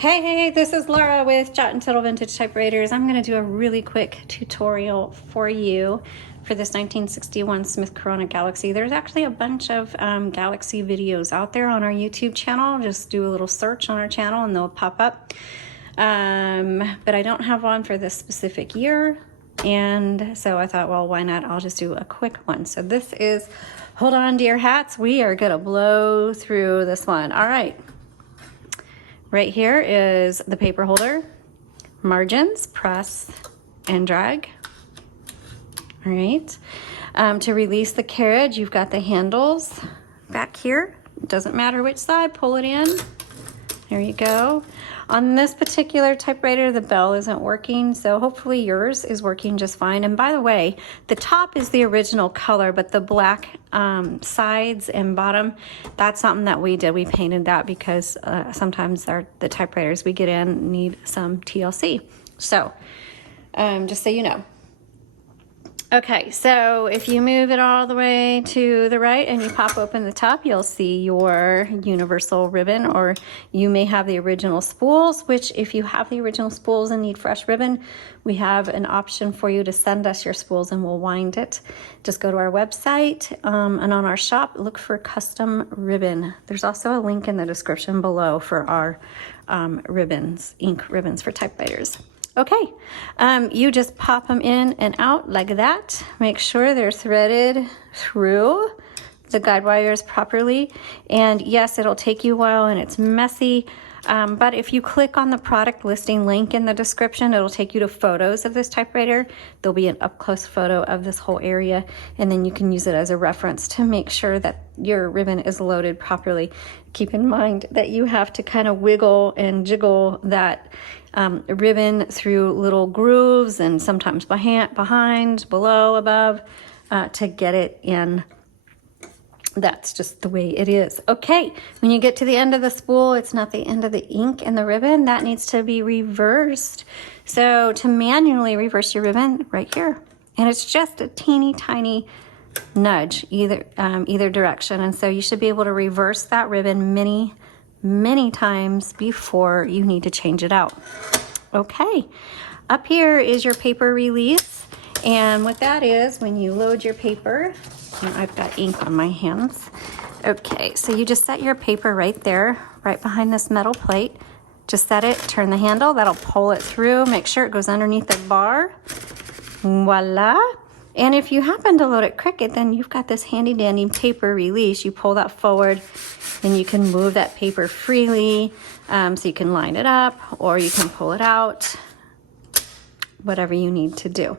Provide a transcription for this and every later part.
Hey, this is Laura with Untitled Vintage Typewriters. I'm going to do a really quick tutorial for you for this 1961 Smith Corona Galaxie. There's actually a bunch of Galaxie videos out there on our YouTube channel. Just do a little search on our channel and they'll pop up. But I don't have one for this specific year. And so I thought, well, why not? I'll just do a quick one. So this is, hold on dear hats, we are going to blow through this one. All right. Right here is the paper holder, margins, press and drag. All right. To release the carriage, you've got the handles back here. It doesn't matter which side, pull it in. There you go. On this particular typewriter, the bell isn't working, so hopefully yours is working just fine. And by the way, the top is the original color, but the black sides and bottom, that's something that we did. We painted that because sometimes the typewriters we get in need some TLC. So just so you know. Okay, so if you move it all the way to the right and you pop open the top, you'll see your universal ribbon, or you may have the original spools, which if you have the original spools and need fresh ribbon, we have an option for you to send us your spools and we'll wind it. Just go to our website and on our shop, look for custom ribbon. There's also a link in the description below for our ribbons, ink ribbons for typewriters. Okay, you just pop them in and out like that. Make sure they're threaded through the guide wires properly. And yes, it'll take you a while and it's messy, but if you click on the product listing link in the description, it'll take you to photos of this typewriter. There'll be an up-close photo of this whole area, and then you can use it as a reference to make sure that your ribbon is loaded properly. Keep in mind that you have to kind of wiggle and jiggle that ribbon through little grooves and sometimes behind, below, above, to get it in. That's just the way it is. Okay, when you get to the end of the spool, it's not the end of the ink and the ribbon. That needs to be reversed. So to manually reverse your ribbon, right here. And it's just a teeny tiny nudge either direction. And so you should be able to reverse that ribbon many times before you need to change it out. Okay, up here is your paper release. And what that is, when you load your paper, and I've got ink on my hands. Okay, so you just set your paper right there, right behind this metal plate. Just set it, turn the handle, that'll pull it through. Make sure it goes underneath the bar. Voila. And if you happen to load it crooked, then you've got this handy dandy paper release. You pull that forward, and you can move that paper freely. So you can line it up, or you can pull it out, whatever you need to do.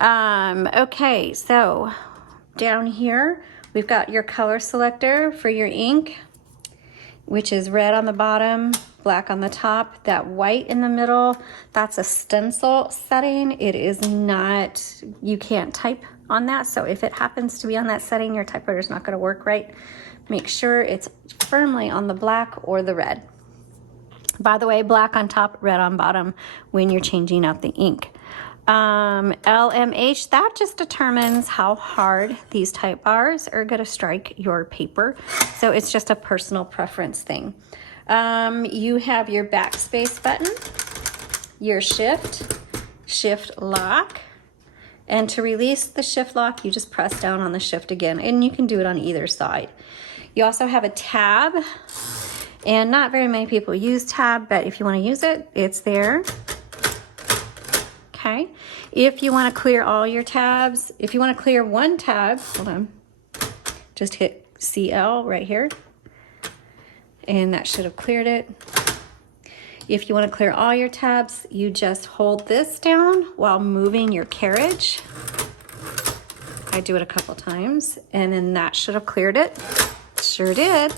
Okay, so down here, we've got your color selector for your ink, which is red on the bottom, black on the top. That white in the middle, that's a stencil setting. It is not, you can't type on that. So if it happens to be on that setting, your typewriter is not going to work right. Make sure it's firmly on the black or the red. By the way, black on top, red on bottom when you're changing out the ink. LMH, that just determines how hard these type bars are going to strike your paper. So it's just a personal preference thing. You have your backspace button, your shift lock, and to release the shift lock, you just press down on the shift again, and you can do it on either side. You also have a tab, and not very many people use tab, but if you want to use it, it's there. Okay, if you want to clear all your tabs, if you want to clear one tab, hold on, just hit CL right here, and that should have cleared it. If you want to clear all your tabs, you just hold this down while moving your carriage. I do it a couple times, and then that should have cleared it. Sure did.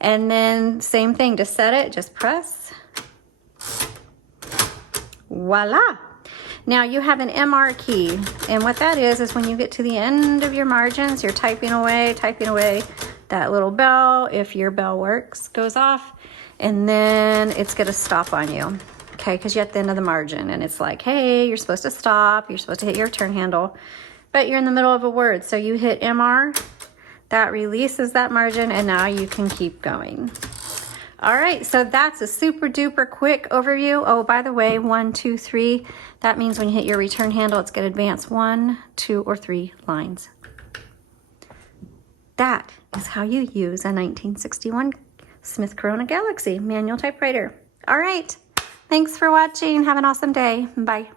And then same thing, to set it, just press. Voila. Now you have an MR key, and what that is when you get to the end of your margins, you're typing away, that little bell, if your bell works, goes off, and then it's gonna stop on you, okay, because you're at the end of the margin, and it's like, hey, you're supposed to stop, you're supposed to hit your turn handle, but you're in the middle of a word, so you hit MR, that releases that margin, and now you can keep going. All right, so that's a super duper quick overview. Oh, by the way, 1, 2, 3. That means when you hit your return handle, it's going to advance 1, 2, or 3 lines. That is how you use a 1961 Smith Corona Galaxie manual typewriter. All right, thanks for watching. Have an awesome day. Bye.